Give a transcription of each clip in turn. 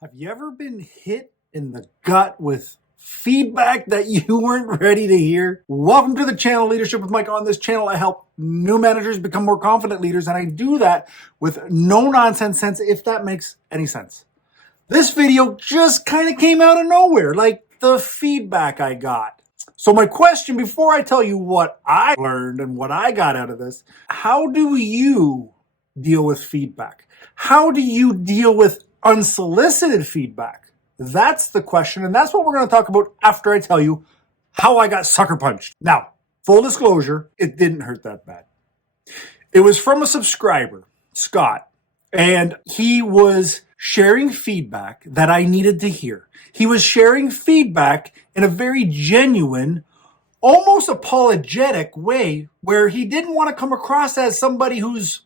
Have you ever been hit in the gut with feedback that you weren't ready to hear? Welcome to the channel, Leadership with Mike. On this channel, I help new managers become more confident leaders, and I do that with no nonsense sense, if that makes any sense. This video just kind of came out of nowhere, like the feedback I got. So my question, before I tell you what I learned and what I got out of this, how do you deal with feedback? How do you deal with unsolicited feedback? That's the question, and that's what we're going to talk about after I tell you how I got sucker punched. Now, full disclosure, it didn't hurt that bad. It was from a subscriber, Scott, and he was sharing feedback that I needed to hear. He was sharing feedback in a very genuine, almost apologetic way where he didn't want to come across as somebody who's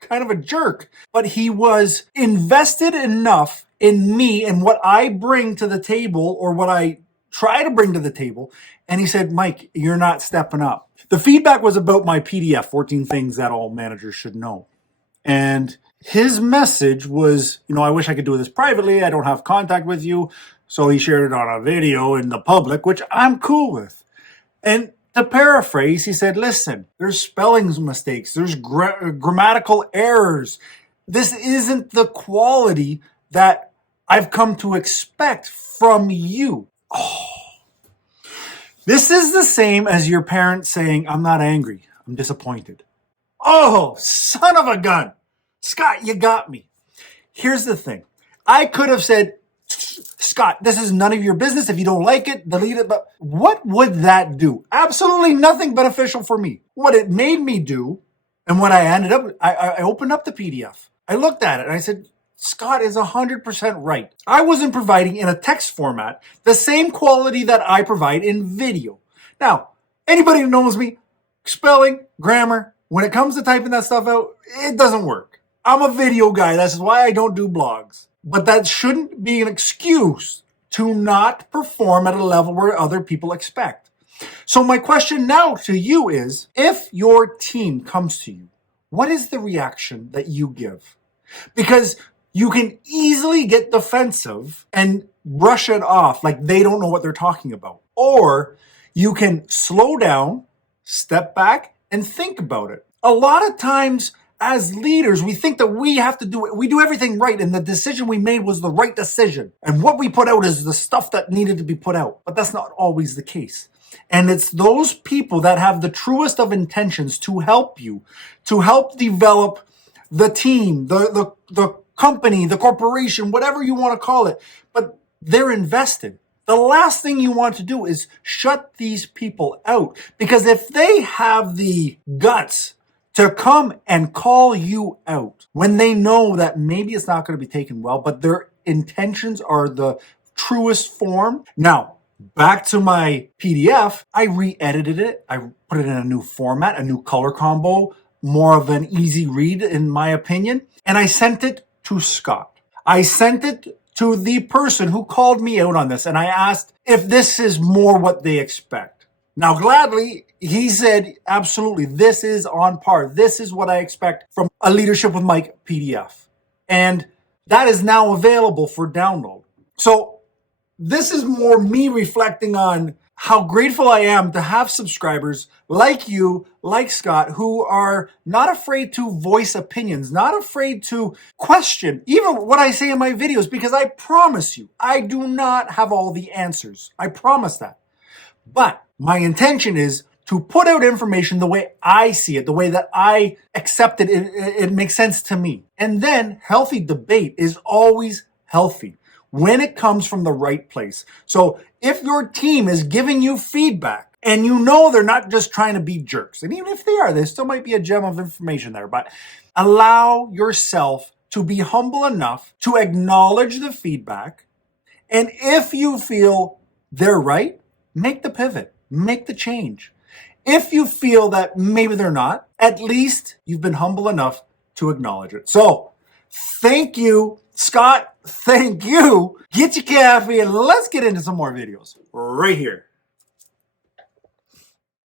kind of a jerk, but he was invested enough in me and what I bring to the table, or what I try to bring to the table. And he said, Mike, you're not stepping up. The feedback was about my PDF, 14 Things That All Managers Should Know. And his message was, I wish I could do this privately. I don't have contact with you. So he shared it on a video in the public, which I'm cool with. And to paraphrase, he said, listen, there's spelling mistakes. There's grammatical errors. This isn't the quality that I've come to expect from you. Oh. This is the same as your parent saying, I'm not angry, I'm disappointed. Oh, son of a gun. Scott, you got me. Here's the thing. I could have said, Scott, this is none of your business. If you don't like it, delete it. But what would that do? Absolutely nothing beneficial for me. What it made me do, and when I ended up, I opened up the PDF. I looked at it and I said, Scott is 100% right. I wasn't providing in a text format the same quality that I provide in video. Now, anybody who knows me, spelling, grammar, when it comes to typing that stuff out, it doesn't work. I'm a video guy. That's why I don't do blogs. But that shouldn't be an excuse to not perform at a level where other people expect. So my question now to you is, if your team comes to you, what is the reaction that you give? Because you can easily get defensive and brush it off like they don't know what they're talking about. Or you can slow down, step back, and think about it. A lot of times as leaders, we think that we have to do it. We do everything right, and the decision we made was the right decision. And what we put out is the stuff that needed to be put out. But that's not always the case. And it's those people that have the truest of intentions to help you, to help develop the team, the company, the corporation, whatever you want to call it. But they're invested. The last thing you want to do is shut these people out. Because if they have the guts to come and call you out when they know that maybe it's not going to be taken well, but their intentions are the truest form. Now, back to my PDF, I re-edited it. I put it in a new format, a new color combo, more of an easy read in my opinion. And I sent it to Scott. I sent it to the person who called me out on this. And I asked if this is more what they expect. Now, gladly, he said, absolutely, this is on par. This is what I expect from a Leadership with Mike PDF. And that is now available for download. So this is more me reflecting on how grateful I am to have subscribers like you, like Scott, who are not afraid to voice opinions, not afraid to question even what I say in my videos, because I promise you, I do not have all the answers. I promise that. But my intention is to put out information the way I see it, the way that I accept it. It makes sense to me. And then healthy debate is always healthy when it comes from the right place. So if your team is giving you feedback and you know they're not just trying to be jerks, and even if they are, there still might be a gem of information there, but allow yourself to be humble enough to acknowledge the feedback. And if you feel they're right, make the pivot, make the change. If you feel that maybe they're not, at least you've been humble enough to acknowledge it. So thank you, Scott. Thank you. Get your coffee and let's get into some more videos right here.